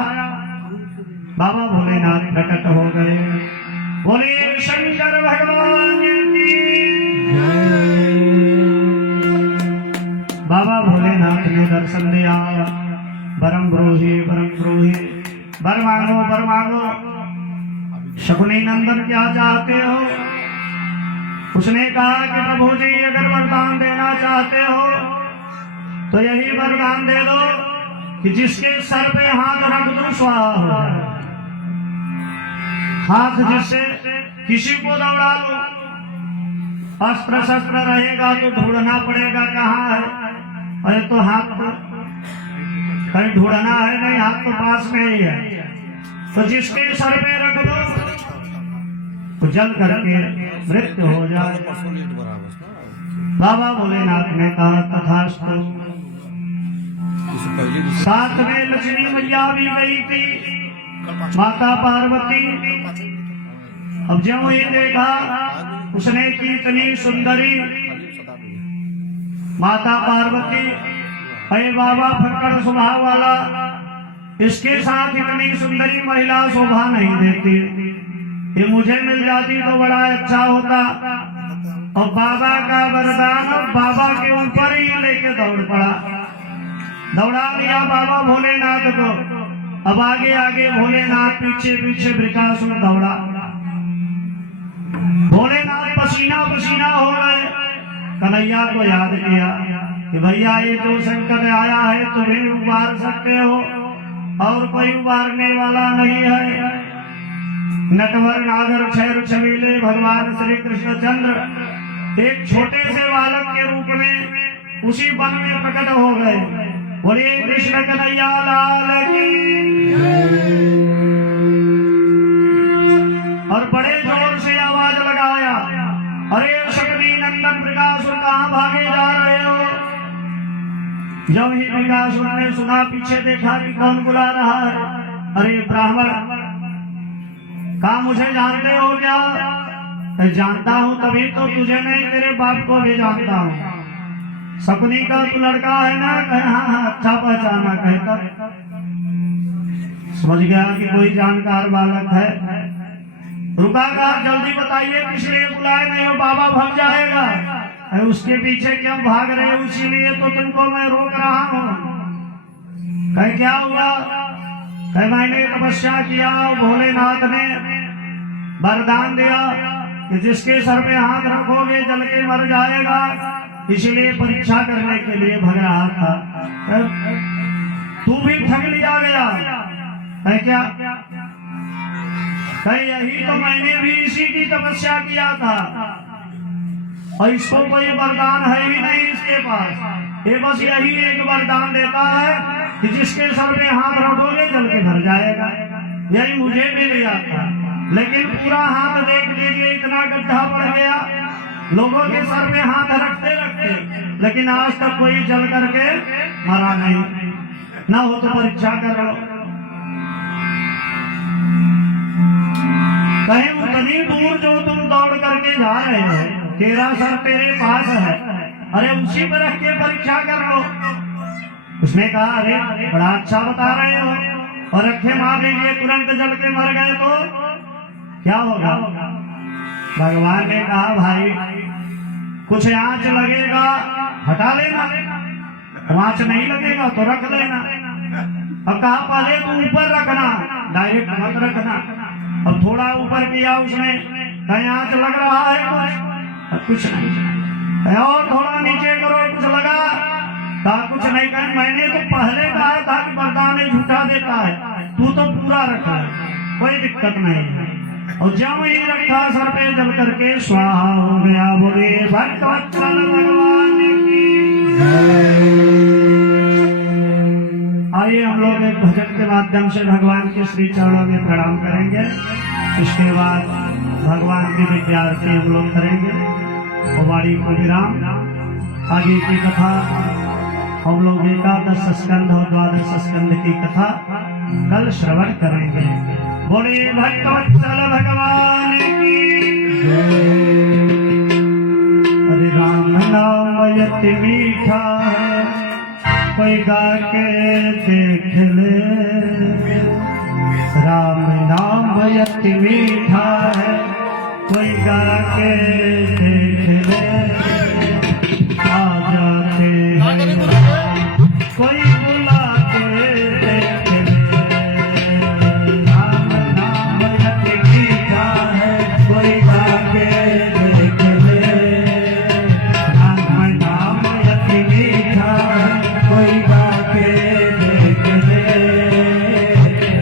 बाबा भोलेनाथ प्रकट हो गए। बोले शंकर भगवान की। बाबा भोलेनाथ ने दर्शन दिया। बरम ब्रूहि बर मांगो बर मांगो। शकुनी नंदन क्या चाहते हो? उसने कहा कि प्रभु जी अगर वरदान देना चाहते हो तो यही वरदान दे दो कि जिसके सर पे हाथ रख दो स्वाहा हो जाए। हाथ जिससे किसी को दौड़ा दो, अस्त्र शस्त्र रहेगा तो ढूंढना पड़ेगा कहाँ है। अरे तो हाथ तो कहीं ढूंढना है नहीं, हाथ तो पास में ही है। तो जिसके सर पे रख दो तो जल करके मृत्यु हो जाए। बाबा भोलेनाथ ने कहा तथास्तु। साथ में लक्ष्मी मैया भी गई थी, माता पार्वती। अब जब ये देखा उसने की इतनी सुंदरी माता पार्वती, अरे बाबा फटकर स्वभाव वाला, इसके साथ इतनी सुंदरी महिला शोभा नहीं देती, ये मुझे मिल जाती तो बड़ा अच्छा होता। और बाबा का वरदान बाबा के ऊपर ही लेके दौड़ पड़ा, दौड़ा लिया बाबा भोलेनाथ को। अब आगे आगे भोलेनाथ, पीछे पीछे वृकासुर दौड़ा। भोलेनाथ पसीना पसीना हो गए। कन्हैया को याद किया कि भैया ये जो संकट आया है तुम्हें उबार सकते हो और कोई उबारने वाला नहीं है। नटवर नागर छेर छबीले भगवान श्री कृष्णचंद्र एक छोटे से बालक के रूप में उसी वन में प्रकट हो गए। बोले कृष्ण कन्हैया लाल की। और बड़े जोर से आवाज लगाया, अरे शकुनी नंदन वृकासुर कहाँ भागे जा रहे हो? जब ही वृकासुर ने सुना, पीछे देखा कि कौन बुला रहा है। अरे ब्राह्मण, कहा मुझे जानते हो क्या? जानता हूँ तभी तो तुझे नहीं, तेरे बाप को भी जानता हूँ। शकुनी का तू लड़का है ना? कहे हाँ हाँ, अच्छा पहचाना। कहता समझ गया कि कोई जानकार बालक है। रुका कहा जल्दी बताइए किस लिए बुलाए, नहीं हो बाबा भाग जाएगा। उसके पीछे क्यों भाग रहे हो? इसीलिए तो तुमको मैं रोक रहा हूँ। कहे क्या हुआ? कहे मैंने तपस्या किया, भोलेनाथ ने वरदान दिया कि जिसके सर पे हाथ रखोगे जल के मर जाएगा, इसलिए परीक्षा करने के लिए भग रहा था। तू भी ठग लिया गया है क्या? कहीं यही तो मैंने भी इसी की तपस्या किया था, और इसको कोई वरदान है ही नहीं इसके पास। ये बस यही एक वरदान देता है कि जिसके सर पे हाथ रखोगे जल के भर जाएगा। यही मुझे भी लिया था, लेकिन पूरा हाथ देख लीजिए इतना गड्ढा पड़ गया लोगों के सर पे हाथ रखते रखते, लेकिन आज तक कोई जल करके मरा नहीं। ना हो तो परीक्षा करो, कहीं उतनी दूर जो तुम दौड़ करके जा रहे हो, तेरा सर तेरे पास है, अरे उसी पर रख के परीक्षा कर लो। उसने कहा अरे बड़ा अच्छा बता रहे हो, और रखे मार लीजिए तुरंत जल के मर गए तो क्या होगा? भगवान ने कहा भाई कुछ आंच लगेगा हटा लेना, आंच नहीं लगेगा तो रख लेना। अब कहा पहले तू ऊपर रखना, डायरेक्ट मत रखना। अब थोड़ा ऊपर किया उसने, कहीं आंच लग रहा है कुछ नहीं, और थोड़ा नीचे करो कुछ लगा, कहा कुछ नहीं। कहीं मैंने तो पहले कहा था कि वरदान झूठा देता है, तू तो पूरा रखा है, कोई दिक्कत नहीं है। और जब ही रखा सर पे जल करके स्वाहा हो गया। बोले भक्तवत्सल भगवान की। आइए हम लोग एक भजन के माध्यम से भगवान के श्री चरणों में प्रणाम करेंगे, इसके बाद भगवान की विद्यार्थी हम लोग करेंगे और वाणी को विराम। आगे की कथा हम लोग 11 स्कंध और 12 स्कंध की कथा कल श्रवण करेंगे। बोले भक्तवत्सल भगवान की। अरे राम नाम यति मीठा है, कोई गा के देख ले। राम नाम यति मीठा है, कोई गा के देख ले। आ जाते हैं कोई बुला के देख ले। राम नाम यति मीठा है, कोई गा के देख ले। राम नाम यति मीठा है, कोई गा के देख ले।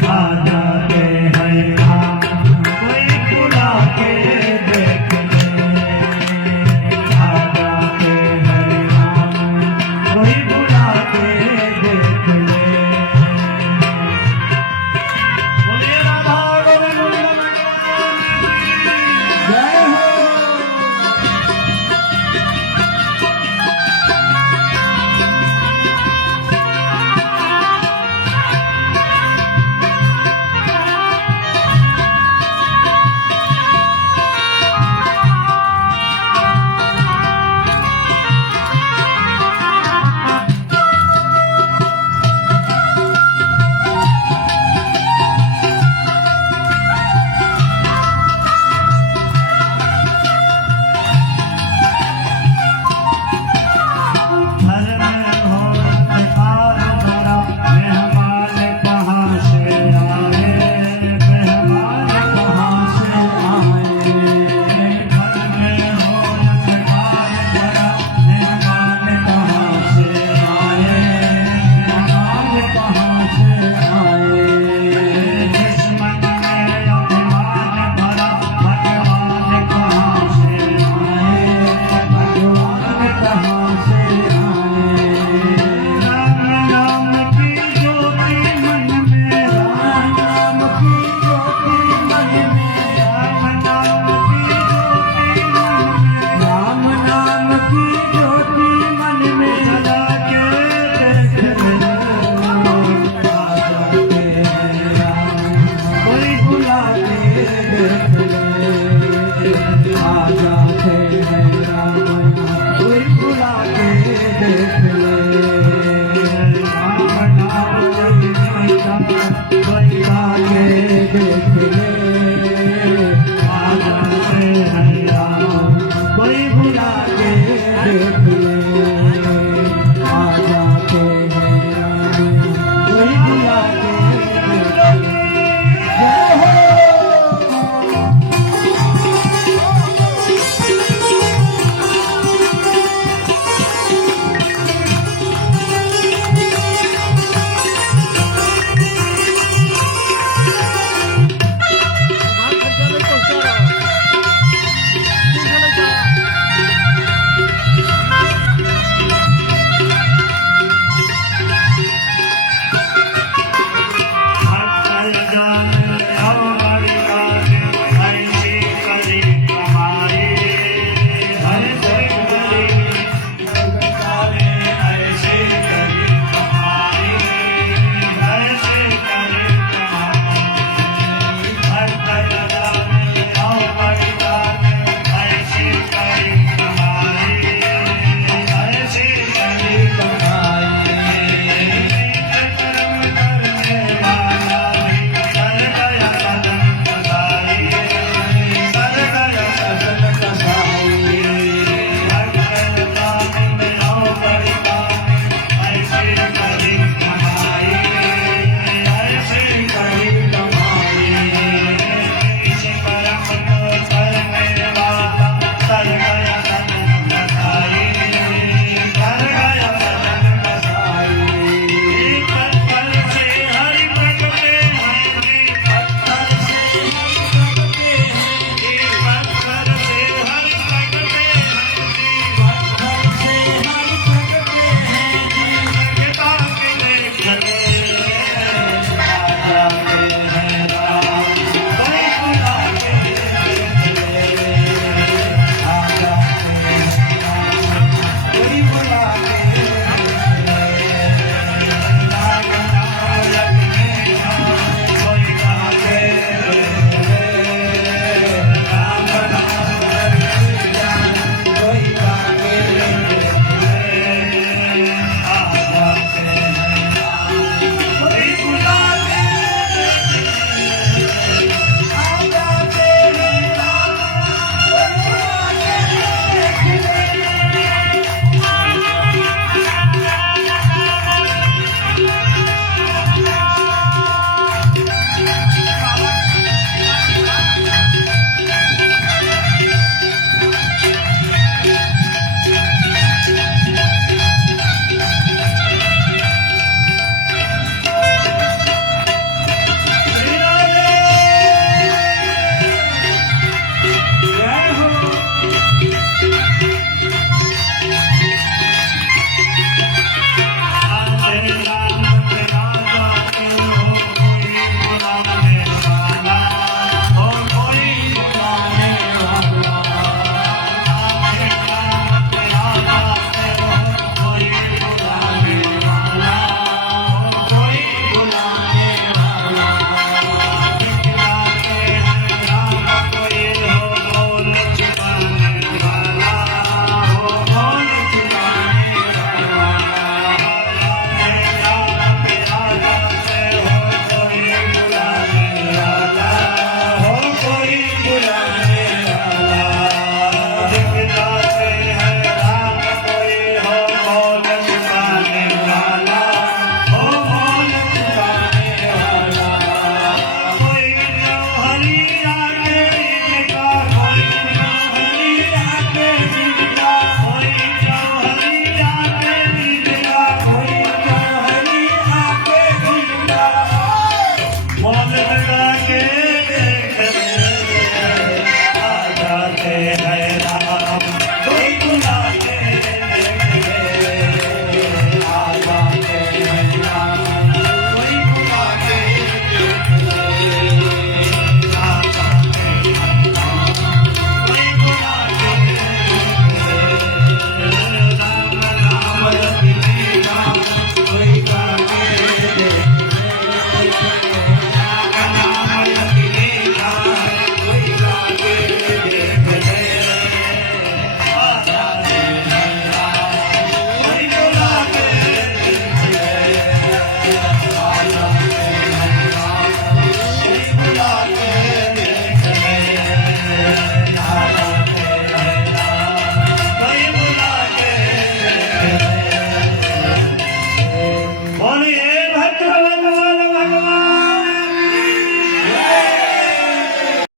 आ जाते हैं राम, कोई बुला के देख ले। आ जाते हैं राम, कोई बुला के देख ले। बोलिए राधा गोविंद जय हो। कोई बुला के